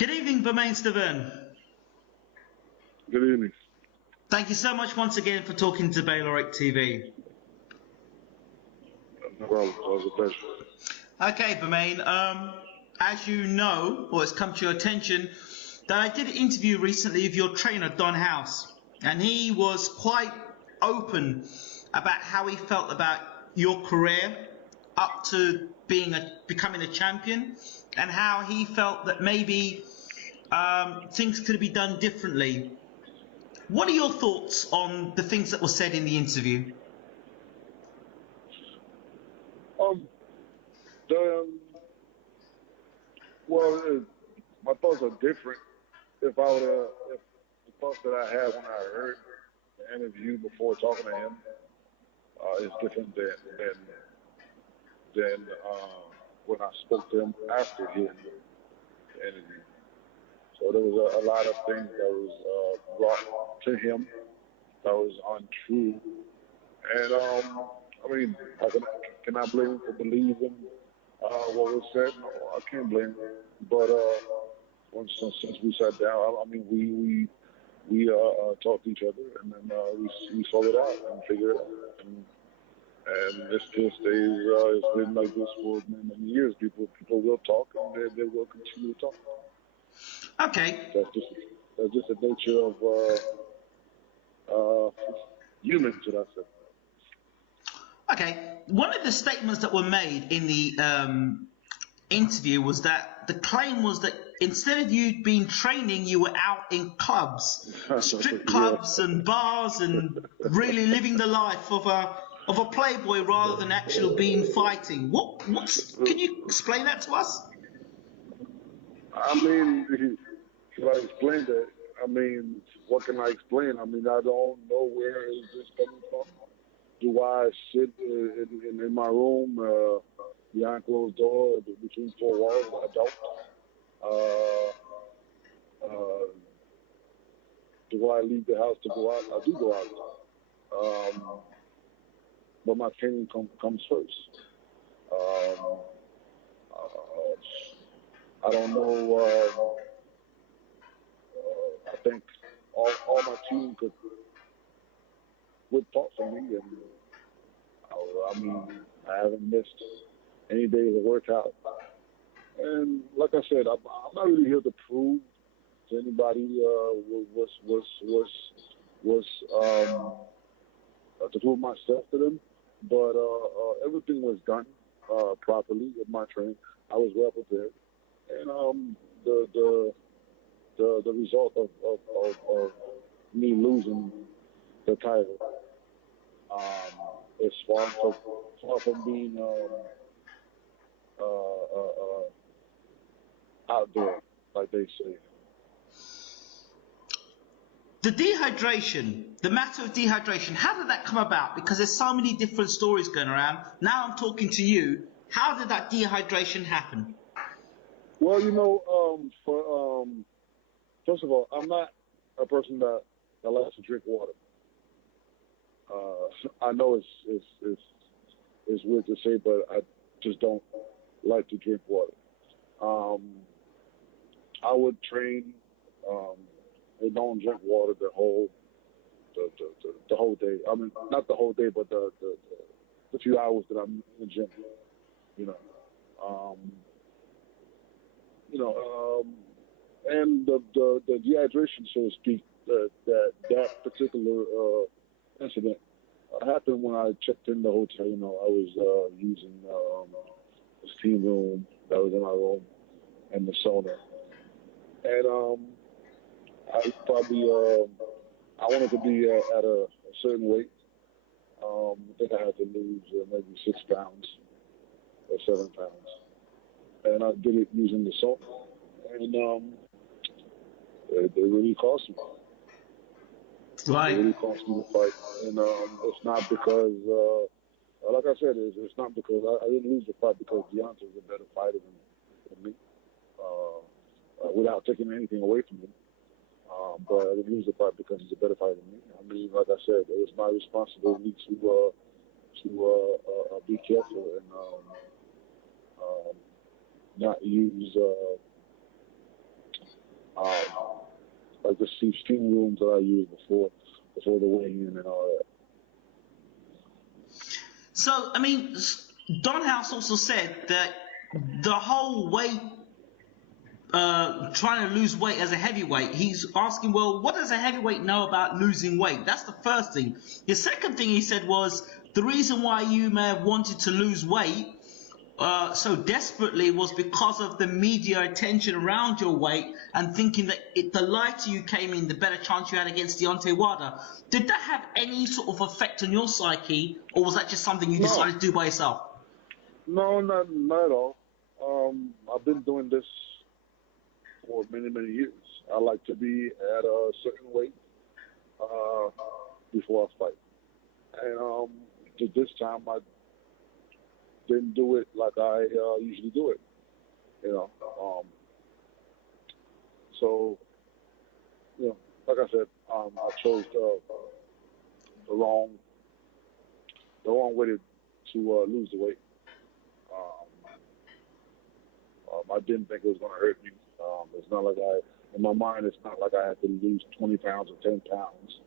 Good evening, Bermane Stiverne. Good evening. Thank you so much once again for talking to Bayloric TV. No problem. It was a pleasure. Okay, Bermane, as you know, or it's come to your attention, that I did an interview recently with your trainer, Don House, and he was quite open about how he felt about your career up to becoming a champion, and how he felt that maybe things could be done differently. What are your thoughts on the things that were said in the interview? Um, my thoughts are different. If the thoughts that I had when I heard the interview before talking to him is different than when I spoke to him after hearing the interview. So there was a lot of things that was brought to him that was untrue. And I mean, can I blame him for believing what was said? No, I can't blame him. But since we sat down, I mean, we talked to each other, and then we sorted it out and figured it out. And this stays. It's been like this for many years. People will talk, and they will continue to talk. Okay. That's just the nature of humans, should I say. Okay. One of the statements that were made in the interview was that the claim was that instead of you being training, you were out in clubs, strip clubs and bars, and really living the life of a playboy rather than actually being fighting. Can you explain that to us? I mean, if I explain that, I mean, what can I explain? I mean, I don't know where is this coming from. Do I sit in my room behind closed doors between four walls? I don't. Do I leave the house to go out? I do go out. But my training comes first. I don't know. I think all my team would talk for me, and I mean, I haven't missed any days of workout. And like I said, I'm not really here to prove to anybody to prove myself to them. But everything was done properly with my training. I was well prepared, and the result of me losing the title is far from being out there, like they say. The dehydration, the matter of dehydration, how did that come about? Because there's so many different stories going around. Now I'm talking to you. How did that dehydration happen? Well, first of all, I'm not a person that likes to drink water. I know it's weird to say, but I just don't like to drink water. I would train. I don't drink water the whole day. I mean, not the whole day, but the few hours that I'm in the gym. You know, um, and the dehydration, so to speak, that particular incident happened when I checked in the hotel. I was using the steam room that was in my room and the sauna, and I probably I wanted to be at a certain weight. I think I had to lose maybe 6 pounds or 7 pounds, and I did it using the sauna, and it really cost me. It Right. really cost me the fight, and it's not because, like I said, it's not because I didn't lose the fight because Deontay was a better fighter than me, without taking anything away from him. But I didn't lose the fight because he's a better fighter than me. I mean, like I said, it was my responsibility to be careful and not use like the steam rooms that I used before the weigh-in and all that. So, I mean, Don House also said that the whole weight, trying to lose weight as a heavyweight, he's asking, well, what does a heavyweight know about losing weight? That's the first thing. The second thing he said was the reason why you may have wanted to lose weight so desperately was because of the media attention around your weight and thinking that the lighter you came in, the better chance you had against Deontay Wilder. Did that have any sort of effect on your psyche, or was that just something you decided to do by yourself? No, not at all. I've been doing this for many years. I like to be at a certain weight before I fight. And this time I didn't do it like I usually do it, you know. So, you know, like I said, I chose the wrong way to lose the weight. I didn't think it was going to hurt me. It's not like in my mind, it's not like I had to lose 20 pounds or 10 pounds.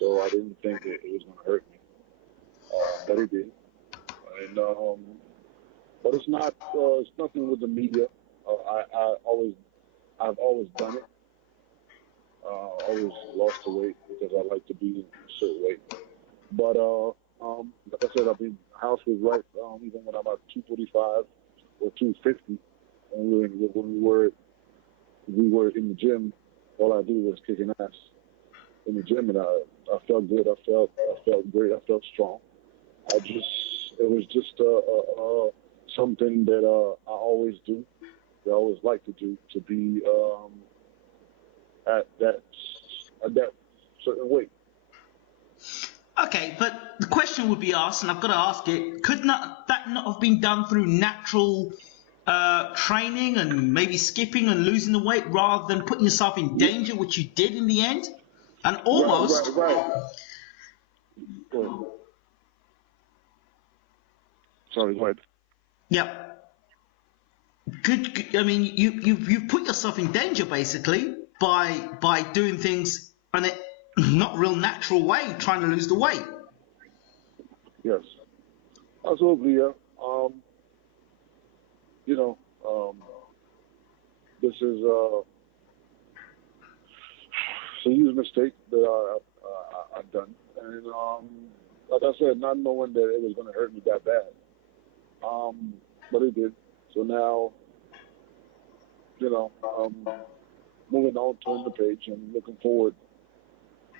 So I didn't think it was going to hurt me. But it did. And, but it's not, it's nothing with the media. I've always done it. Always lost the weight because I like to be a certain weight. But, like I said, House was right, even when I'm at 245 or 250. And when we were in the gym, all I did was kicking ass in the gym, and I felt good. I felt great. I felt strong. It was just something that I always do. I always like to do, to be at that certain weight. Okay, but the question would be asked, and I've got to ask it: could that not have been done through natural training and maybe skipping and losing the weight rather than putting yourself in danger, which you did in the end? And almost. Right. Go ahead. Sorry, go ahead. Yeah. I mean, you put yourself in danger basically by doing things in a not real natural way, trying to lose the weight. Yes, absolutely. Yeah. You know, this is it's a huge mistake that I've done, and like I said, not knowing that it was going to hurt me that bad, but it did. So now, you know, moving on, turning the page, and looking forward.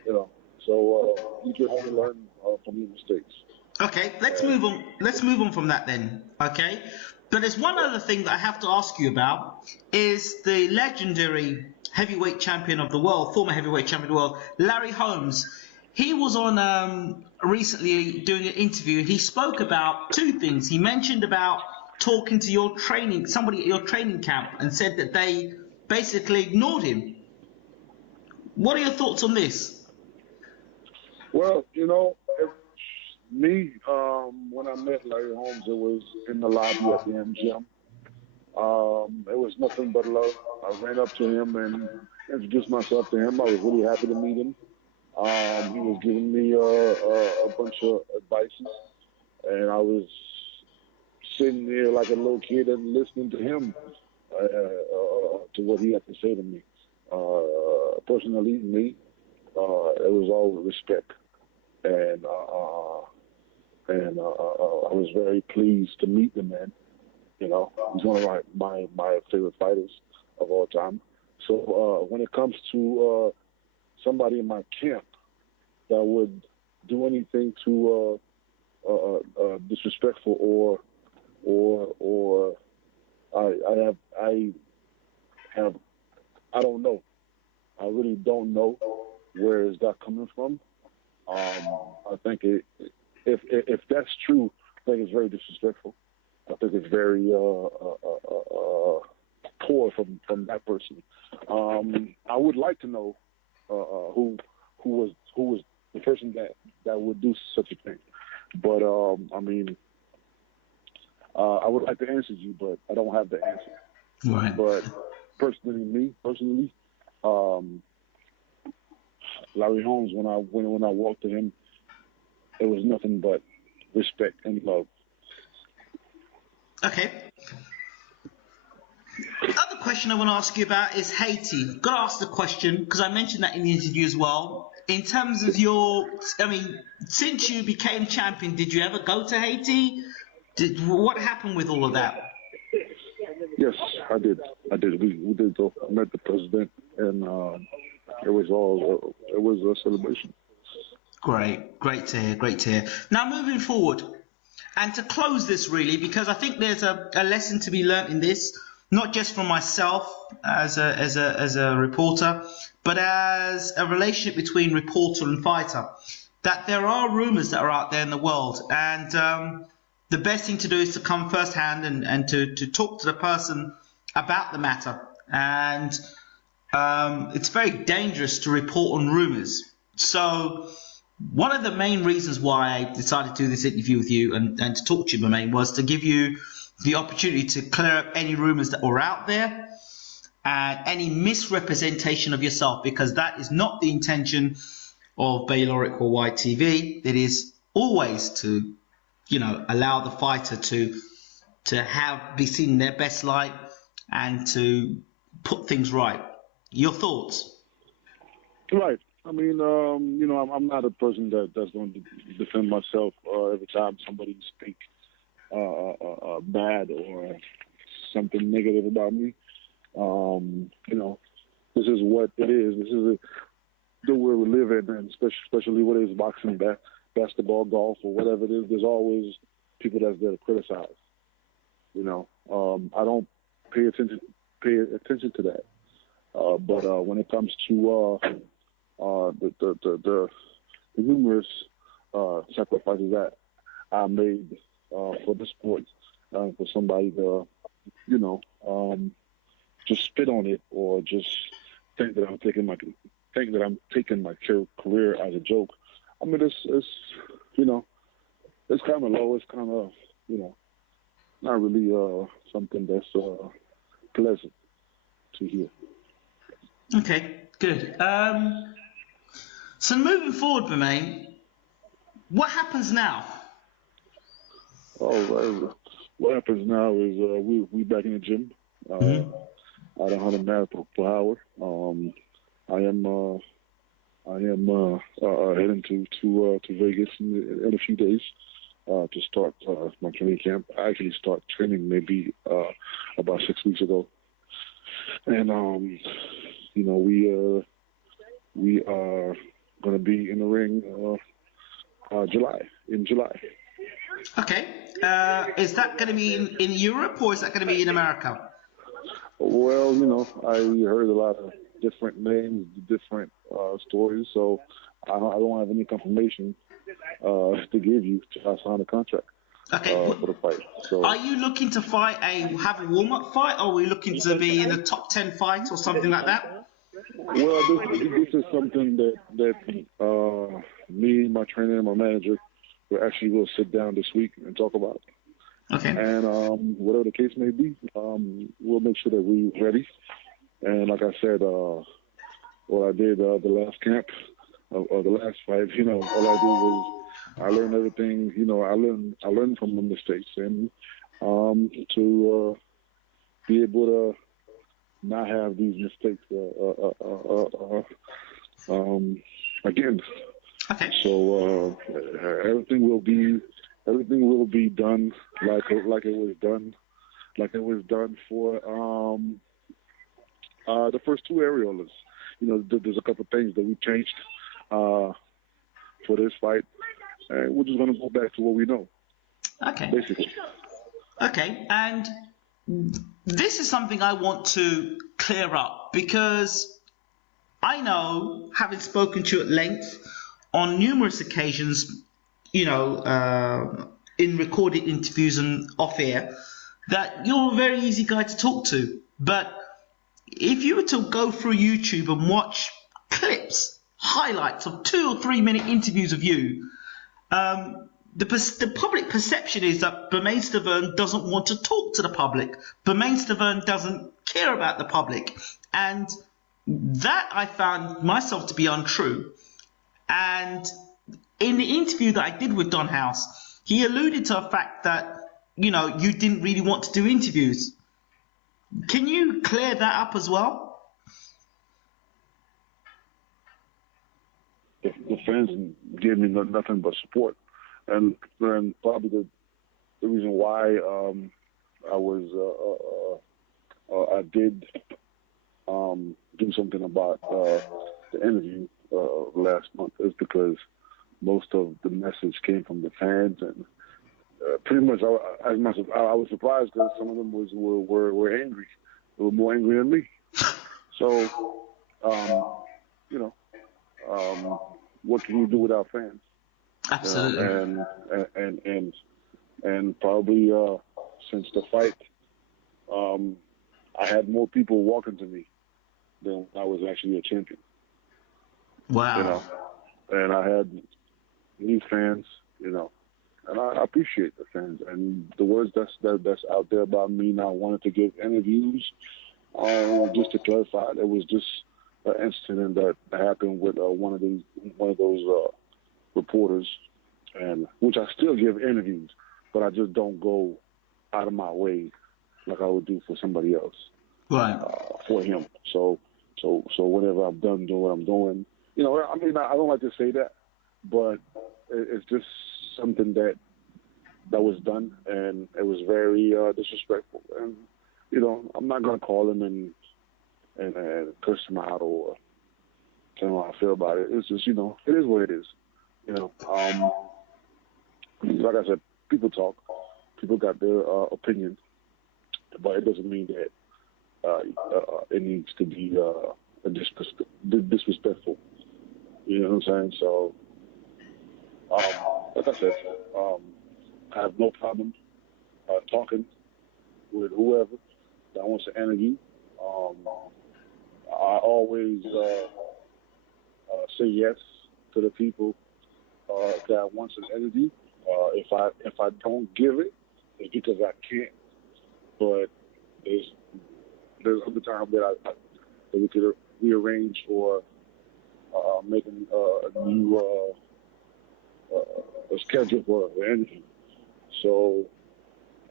You know, so you can only learn from your mistakes. Okay, let's move on. Let's move on from that then. Okay, but there's one other thing that I have to ask you about is the legendary heavyweight champion of the world, former heavyweight champion of the world, Larry Holmes. He was on recently doing an interview. He spoke about two things. He mentioned about talking to somebody at your training camp, and said that they basically ignored him. What are your thoughts on this? Well, you know, when I met Larry Holmes, it was in the lobby at the MGM. It was nothing but love. I ran up to him and introduced myself to him. I was really happy to meet him. He was giving me a bunch of advices, and I was sitting there like a little kid and listening to him, to what he had to say to me. Personally, it was all with respect, and I was very pleased to meet the man. You know, he's one of my favorite fighters of all time. So when it comes to somebody in my camp that would do anything to disrespectful or I don't know. I really don't know where is that coming from. I think if that's true, I think it's very disrespectful. I think it's very poor from that person. I would like to know who was the person that would do such a thing. But I mean, I would like to answer you, but I don't have the answer. Right. But personally, Um, Larry Holmes, when I walked to him, it was nothing but respect and love. Okay. Other question I want to ask you about is Haiti. Got to ask the question because I mentioned that in the interview as well. In terms of since you became champion, did you ever go to Haiti? What happened with all of that? Yes, I did. We did go. I met the president, and it was a celebration. Great to hear. Now moving forward, and to close this really, because I think there's a lesson to be learnt in this, not just for myself as a reporter, but as a relationship between reporter and fighter, that there are rumours that are out there in the world, and the best thing to do is to come firsthand and to talk to the person about the matter. And it's very dangerous to report on rumours. So one of the main reasons why I decided to do this interview with you and to talk to you, Bermane, was to give you the opportunity to clear up any rumours that were out there and any misrepresentation of yourself, because that is not the intention of Bayloric or YTV. It is always to, allow the fighter to be seen in their best light and to put things right. Your thoughts? Right. I mean, I'm not a person that's going to defend myself every time somebody speaks bad or something negative about me. This is what it is. This is the world we live in, and especially whether it's boxing, basketball, golf, or whatever it is. There's always people that's there to criticize. I don't pay attention to that. But when it comes to the numerous sacrifices that I made for the sport, for somebody to, just spit on it or just think that I'm taking my career as a joke. I mean, it's kind of low. It's kind of not really something that's pleasant to hear. Okay, good. So moving forward, Bermane, what happens now? Oh, what happens now is we back in the gym at 100 miles per hour. I am heading to Vegas in a few days to start my training camp. I actually start training maybe about 6 weeks ago, and we are going to be in the ring in July. Okay. Is that going to be in Europe or is that going to be in America? Well, I heard a lot of different names, different stories, so I don't have any confirmation to give you to sign a contract for the fight. So, are you looking to have a warm-up fight, or are we looking to be in a top 10 fight or something like that? Well, this is something that me, my trainer, and my manager will sit down this week and talk about. Okay. And whatever the case may be, we'll make sure that we're ready. And like I said, what I did the last camp or the last fight, all I did was I learned everything. I learned from the mistakes, and to be able to not have these mistakes again. Okay. So everything will be done like it was done for the first two areolas. There's a couple of things that we changed for this fight, and we're just going to go back to what we know. Okay. Basically. Okay, and this is something I want to clear up, because I know, having spoken to you at length on numerous occasions, in recorded interviews and off air, that you're a very easy guy to talk to. But if you were to go through YouTube and watch clips, highlights of 2 or 3 minute interviews of you, the public perception is that Bermane Stiverne doesn't want to talk to the public. Bermane Stiverne doesn't care about the public. And That I found myself to be untrue. And in the interview that I did with Don House, he alluded to the fact that, you didn't really want to do interviews. Can you clear that up as well? The fans gave me nothing but support, and probably the reason why I did do something about the interview last month is because most of the message came from the fans, and pretty much I was surprised because some of them were angry. They were more angry than me. So, you know, what can you do without fans? Absolutely. And probably since the fight, I had more people walking to me than I was actually a champion. Wow. And I had new fans, and I appreciate the fans and the words that's out there about me not wanting to give interviews. Just to clarify, it was just an incident that happened with one of those reporters, and which I still give interviews, but I just don't go out of my way like I would do for somebody else. Right. For him. So whatever I've done, doing what I'm doing. I mean, I don't like to say that, but it's just something that was done, and it was very disrespectful. And I'm not gonna call him and curse him out or tell him how I feel about it. It's just it is what it is. Like I said, people talk, people got their opinion, but it doesn't mean that it needs to be disrespectful. You know what I'm saying? So, like I said, I have no problem talking with whoever that wants to interview. I always say yes to the people that wants an interview. If I don't give it, it's because I can't. But there's other times that we could rearrange for making a new a schedule for the interview. So,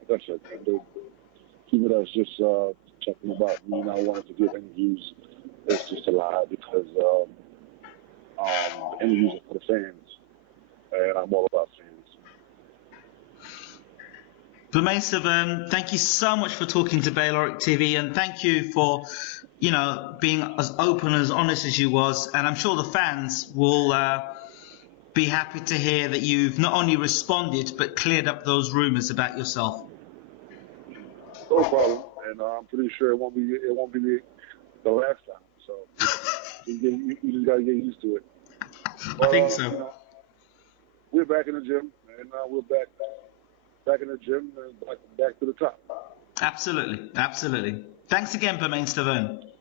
like I said, the people that's just talking about me not wanting to give interviews is just a lie because the interviews are for the fans, and I'm all about fans. Bermane Stiverne, thank you so much for talking to Bayloric TV, and thank you for, being as open, as honest as you was. And I'm sure the fans will be happy to hear that you've not only responded but cleared up those rumours about yourself. No problem, and I'm pretty sure it won't be the last time. So you just gotta get used to it. I think so. We're back in the gym, and we're back in the gym and back to the top. Absolutely. Thanks again, Bermane Stiverne.